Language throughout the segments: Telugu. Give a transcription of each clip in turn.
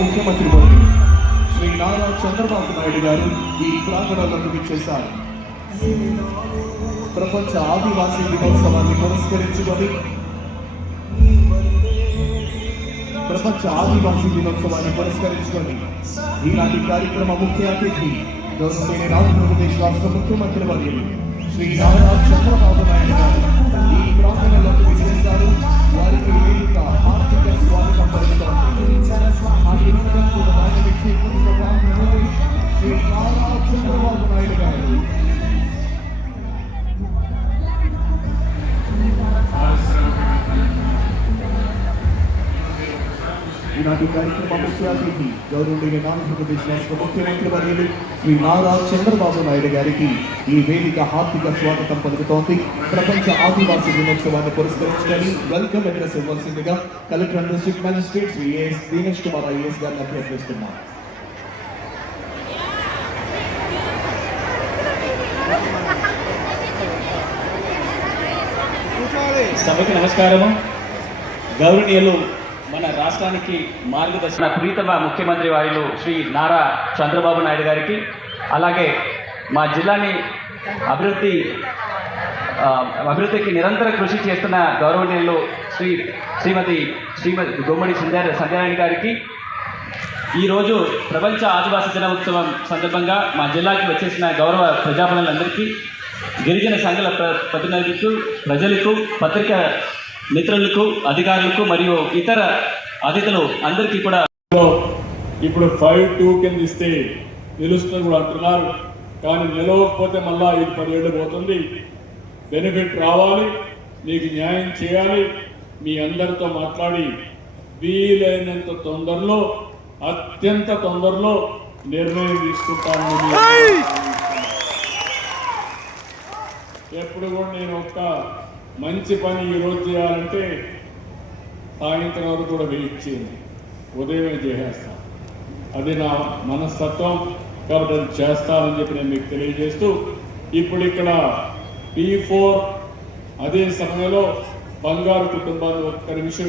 ముఖ్యమంత్రి మోదీ శ్రీ నారా చంద్రబాబు నాయుడు గారు ఈ ప్రాంగణాలను ఇచ్చేశారు ప్రపంచ ఆదివాసీ దినోత్సవాన్ని పురస్కరించుకొని ప్రపంచ ఆదివాసీ దినోత్సవాన్ని పురస్కరించుకొని ఈనాటి కార్యక్రమ ముఖ్య అతిథి గౌరవనీయ ఆంధ్రప్రదేశ్ రాష్ట్ర ముఖ్యమంత్రి వర్యులు శ్రీ నారా చంద్రబాబు నాయుడు గారు ఈ ప్రాంగణంలోకి విచ్చేశారు వారికి వేదిక ఆర్థిక స్వాగతం పలుకుతోంది ఈనాటి కార్యక్రమ ముఖ్య గౌరవనీయ ఆంధ్రప్రదేశ్ రాష్ట్ర ముఖ్యమంత్రి వర్యులు శ్రీ నారా చంద్రబాబు నాయుడు గారికి ఈ వేదిక హార్దిక స్వాగతం పలుకుతోంది. ప్రపంచ ఆదివాసీ దినోత్సవాన్ని పురస్కరించుకొని వెల్కమ్ అడ్రస్ ఇవ్వాల్సిందిగా collector and district magistrate Shri A S Dinesh Kumar IAS గారిని అభ్యర్థిస్తున్నాం. సభకు నమస్కారము. గౌరవనీయులు మన రాష్ట్రానికి మార్గదర్శన ప్రీతమ ముఖ్యమంత్రి వారిలు శ్రీ నారా చంద్రబాబు నాయుడు గారికి అలాగే మా జిల్లాని అభివృద్ధి అభివృద్ధికి నిరంతర కృషి చేస్తున్న గౌరవనీయులు శ్రీ శ్రీమతి శ్రీమతి గుమ్మడి సంధ్యా సంధ్యారాయణ గారికి ఈరోజు ప్రపంచ ఆదివాసీ దినోత్సవం సందర్భంగా మా జిల్లాకి వచ్చేసిన గౌరవ ప్రజాపనులందరికీ గిరిజన సంఘాల ప్ర- ప్రతినిధులకు ప్రజలకు పత్రిక మిత్రులకు అధికారులకు మరియు ఇతర అతిథులు అందరికీ కూడా ఇప్పుడు ఫైవ్ టూ కింద ఇస్తే నిలుస్తుంది కూడా అంటున్నారు. కానీ నిలవకపోతే మళ్ళా ఇది పదిహేడు పోతుంది. బెనిఫిట్ రావాలి మీకు న్యాయం చేయాలి మీ అందరితో మాట్లాడి. వీలైనంత తొందరలో అత్యంత తొందరలో నిర్ణయం అందరికీ ఎప్పుడు కూడా నేను ఒక్క మంచి పని ఈరోజు చేయాలంటే సాయంత్రం వరకు కూడా వేయించింది ఉదయమే చేసేస్తా. అది నా మనస్తత్వం కాబట్టి అది చేస్తానని చెప్పి నేను మీకు తెలియజేస్తూ ఇప్పుడు ఇక్కడ పీ ఫోర్ అదే సమయంలో బంగారు కుటుంబాన్ని ఒక్క నిమిషం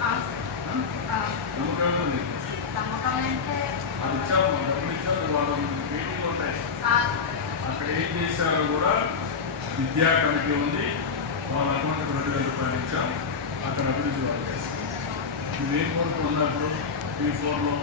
ఆ, సార్. ఆ, నమ్మకం అక్కడ ఏం చేశారో కూడా విద్యా కమిటీ ఉంది వాళ్ళ అకౌంట్కి రెండు వేల రూపాయలు అక్కడ అభివృద్ధి వాళ్ళు చేస్తారు ఇవేం కోరుకు ఉన్నప్పుడు ఈ ఫోన్లో